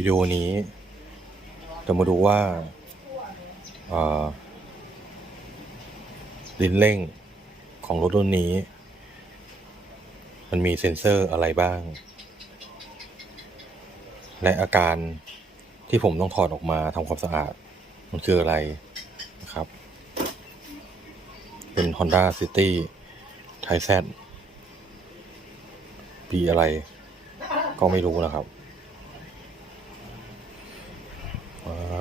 วิดีโอนี้จะมาดูว่าลิ้นเร่งของรถรุ่นนี้ มันมีเซ็นเซอร์อะไรบ้าง และอาการที่ผมต้องถอดออกมาทำความสะอาด มันคืออะไรนะครับ เป็น Honda City ไทแซดปีอะไรก็ไม่รู้นะครับ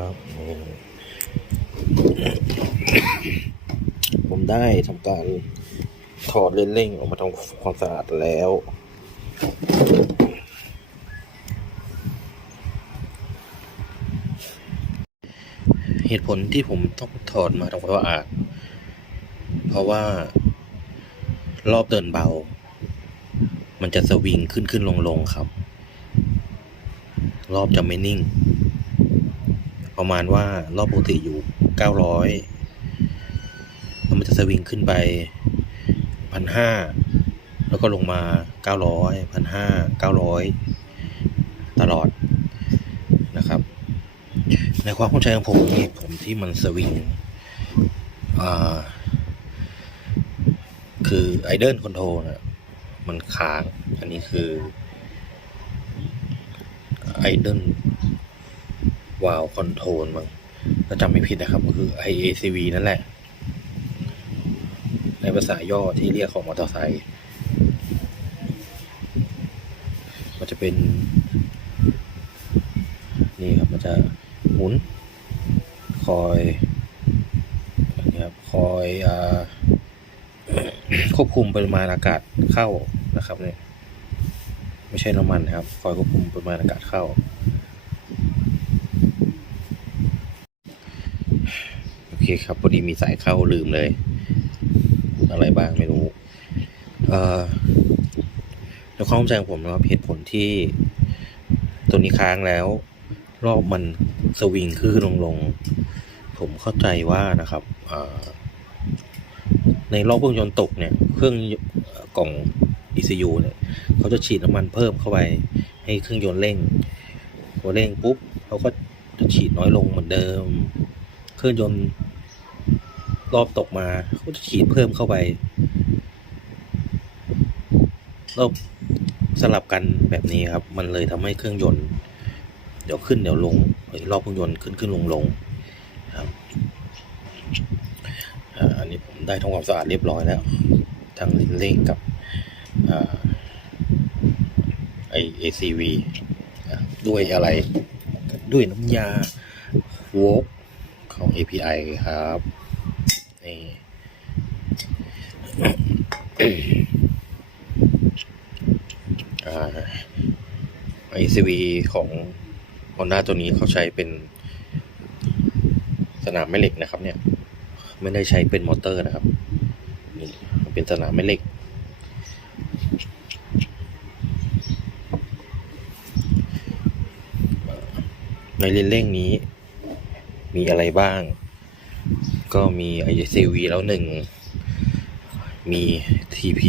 ครับผมได้ทำการถอดเลนเร่งออกมาทำความสะอาดแล้วเหตุผลที่ผมต้องถอดมาทำความสะอาด เพราะว่ารอบเดินเบา มันจะสวิงขึ้นขึ้นลงลงครับ รอบจะไม่นิ่ง ประมาณว่ารอบปกติอยู่เก้าร้อยแล้วมันจะสวิงขึ้นไปพันห้าแล้วก็ลงมาเก้าร้อยพันห้าเก้าร้อยตลอดนะครับ ในความเข้าใจของผมนี่ผมที่มันสวิงคือไอเดิลคอนโทรนะมันค้าง อันนี้คือไอเดิล วาลคอนโทรลมั้งถ้าจำไม่ผิดนะครับ ก็คือ IACV นั่นแหละ ในภาษาย่อที่เรียกของมอเตอร์ไซค์มันจะเป็น นี่ครับ มันจะหมุน คอยนี่ครับ คอยอควบคุมปริมาณอากาศเข้านะครับเนี่ยไม่ใช่น้ำมันนะครับ คอยควบคุมปริมาณอากาศเข้า โอ เคครับพอดีมีสายเข้าลืมเลย อะไรบ้างไม่รู้ เอ่อในความเข้าใจของผมนะครับเหตุผลที่ตัวนี้ค้างแล้ว รอบมันสวิงขึ้นลงลง ผมเข้าใจว่านะครับในรอบเครื่องยนต์ตกเนี่ย เครื่องกล่อง ECU เนี่ยเขาจะฉีดน้ำมันเพิ่มเข้าไป ให้เครื่องยนต์เร่งพอเร่งปุ๊บเขาก็จะฉีดน้อยลงเหมือนเดิม เครื่องยนต์ รอบตกมาเขาจะฉีดเพิ่มเข้าไปรอบสลับกันแบบนี้ครับ มันเลยทำให้เครื่องยนต์ เดี๋ยวขึ้นเดี๋ยวลงหรือรอบเครื่องยนต์ขึ้นขึ้นลงลงครับอันนี้ผมได้ทำความสะอาดเรียบร้อยแล้ว ทั้งลิ้นเร่งกับอไอ ACV อะด้วยอะไร ด้วยน้ำยาโวกของ API ครับนี่ อ่า ACV ของ Honda ตัวนี้เขาใช้เป็นสนามแม่เหล็กนะครับ เนี่ย ไม่ได้ใช้เป็นมอเตอร์นะครับนี่เป็นสนามแม่เหล็ก ในเลนเร่งนี้มีอะไรบ้าง ก็มี ICV แล้วหนึ่ง มี TP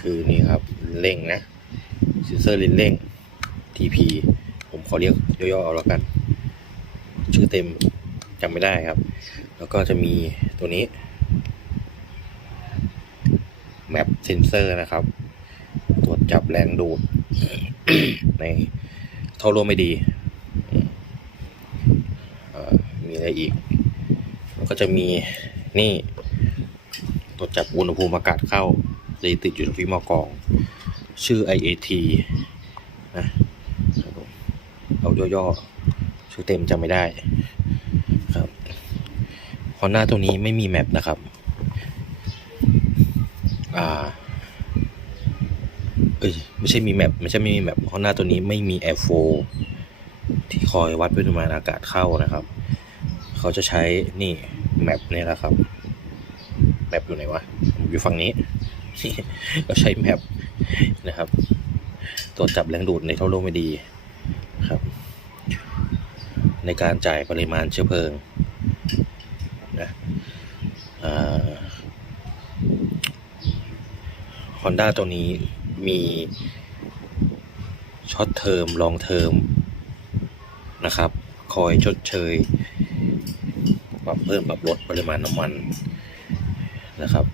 คือนี่ครับเร่งนะเซนเซอร์เลนเร่ง TP ผมขอเรียกย่อๆเอาแล้วกัน ชื่อเต็มจำไม่ได้ครับ แล้วก็จะมีตัวนี้ Map Sensor นะครับ ตรวจจับแรงดูด ในท่อร่วมไม่ดีมีอะไรอีก แล้วก็จะมีนี่ ตรวจจับอุณหภูมิอากาศเข้าเลยติดอยู่ที่มอกอง ชื่อ IAT นะครับผมเอาย่อๆชื่อเต็มจำไม่ได้ครับฮอนด้าตัวนี้ไม่มีแมปนะครับอ่าเอ้ยไม่ใช่มีแมปไม่ใช่ไม่มีแมปฮอนด้าตัวนี้ไม่มีแอร์โฟที่คอยวัดปริมาณอากาศเข้านะครับ เขาจะใช้นี่แมปนี่แหละครับ มปอยู่ไหนวะอยู่ฝั่งนี้ก็ใช้แมปนะครับ ตรวจจับแรงดูดในท่อลมไม่ดีครับ ในการจ่ายปริมาณเชื้อเพลิงนะฮอนด้าตัวนี้มีช็อตเทอมลองเทอมนะครับ คอยชดเชยปรับเพิ่มปรับลดปริมาณน้ำมัน นะครับ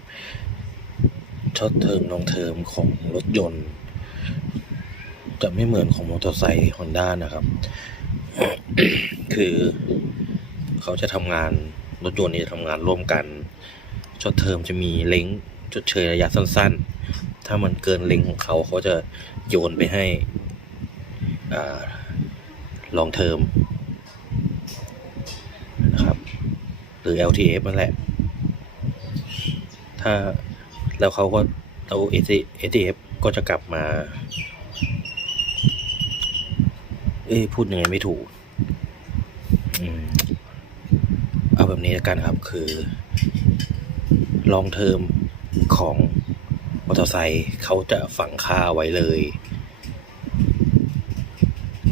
ช็อตเทอมลองเทอมของรถยนต์ จะไม่เหมือนของมอเตอร์ไซค์ฮอนด้านะครับ คือเขาจะทำงานรถยนต์นี่จะทำงานร่วมกันช็อตเทอมจะมีเล้งชดเชยระยะสั้น ๆ ถ้ามันเกินเล้งของเขาเขาจะโยนไปให้อลองเทอมนะครับ หรือ LTF นั่นแหละ ถ้าแล้วเขาก็แล้ว ATF ก็จะกลับมา เอ้ยพูดยังไงไม่ถูกอเอาแบบนี้แล้วกันครับ คือลองเทอมของมอเตอร์ไซค์เขาจะฝังค่าไว้เลย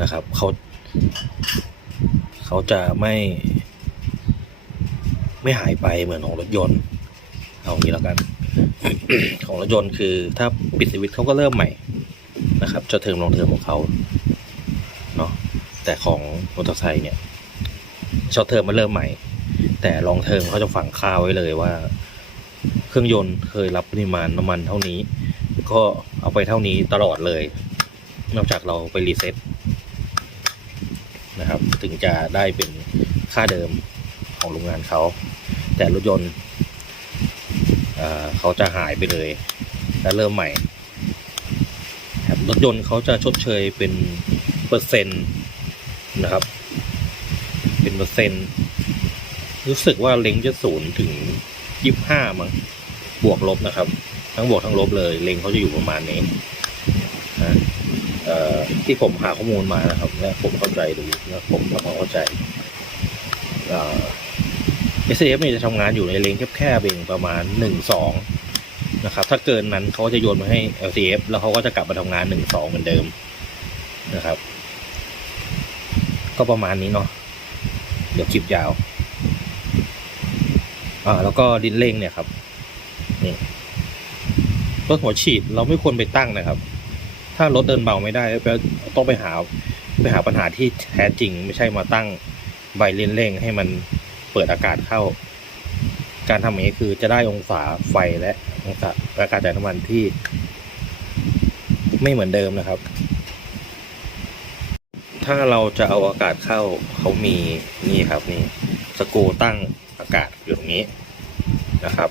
นะครับเขาเขาจะไม่ ไม่หายไปเหมือนของรถยนต์ เอางี้แล้วกัน ของรถยนต์คือ ถ้าปิดสวิตช์เขาก็เริ่มใหม่นะครับจะเทอมลองเทอมของเขาเนาะแต่ของมอเตอร์ไซค์เนี่ยช็อตเทอมมันเริ่มใหม่ แต่ลองเทอมเขาจะฝังค่าไว้เลยว่า เครื่องยนต์เคยรับปริมาณน้ำมันเท่านี้ ก็เอาไปเท่านี้ตลอดเลย นอกจากเราไปรีเซ็ตนะครับ ถึงจะได้เป็นค่าเดิมของโรงงานเขา แต่รถยนต์ เขาจะหายไปเลยแล้วเริ่มใหม่รถยนต์เขาจะชดเชยเป็นเปอร์เซ็นต์นะครับ เป็นเปอร์เซ็นต์รู้สึกว่าเล็งจะศูนย์ถึงยี่สิบห้ามั้งบวกลบนะครับ ทั้งบวกทั้งลบเลยเล็งเขาจะอยู่ประมาณนี้นะที่ผมหาข้อมูลมานะครับและผมเข้าใจดูและผมทำความเข้าใจ เอ่อ S F เนี่ยจะทำงานอยู่ในเลนแคบๆเองประมาณหนึ่งสองนะครับ ถ้าเกินนั้นเขาก็จะโยนมาให้ L C F แล้วเขาก็จะกลับมาทำงานหนึ่งสองเหมือนเดิมนะครับ ก็ประมาณนี้เนาะเดี๋ยวคลิปยาวอ่าแล้วก็ดินเร่งเนี่ยครับนี่รถหัวฉีดเราไม่ควรไปตั้งนะครับ ถ้ารถเดินเบาไม่ได้ต้องไปหาไปหาปัญหาที่แท้จริง ไม่ใช่มาตั้งใบเร่งเร่งให้มัน เปิดอากาศเข้า การทำอย่างนี้คือจะได้องศาไฟและองศาอากาศจ่ายน้ำมันที่ ไม่เหมือนเดิมนะครับ ถ้าเราจะเอาอากาศเข้าเขามีนี่ครับนี่สกูตั้งอากาศอยู่ตรงนี้นะครับ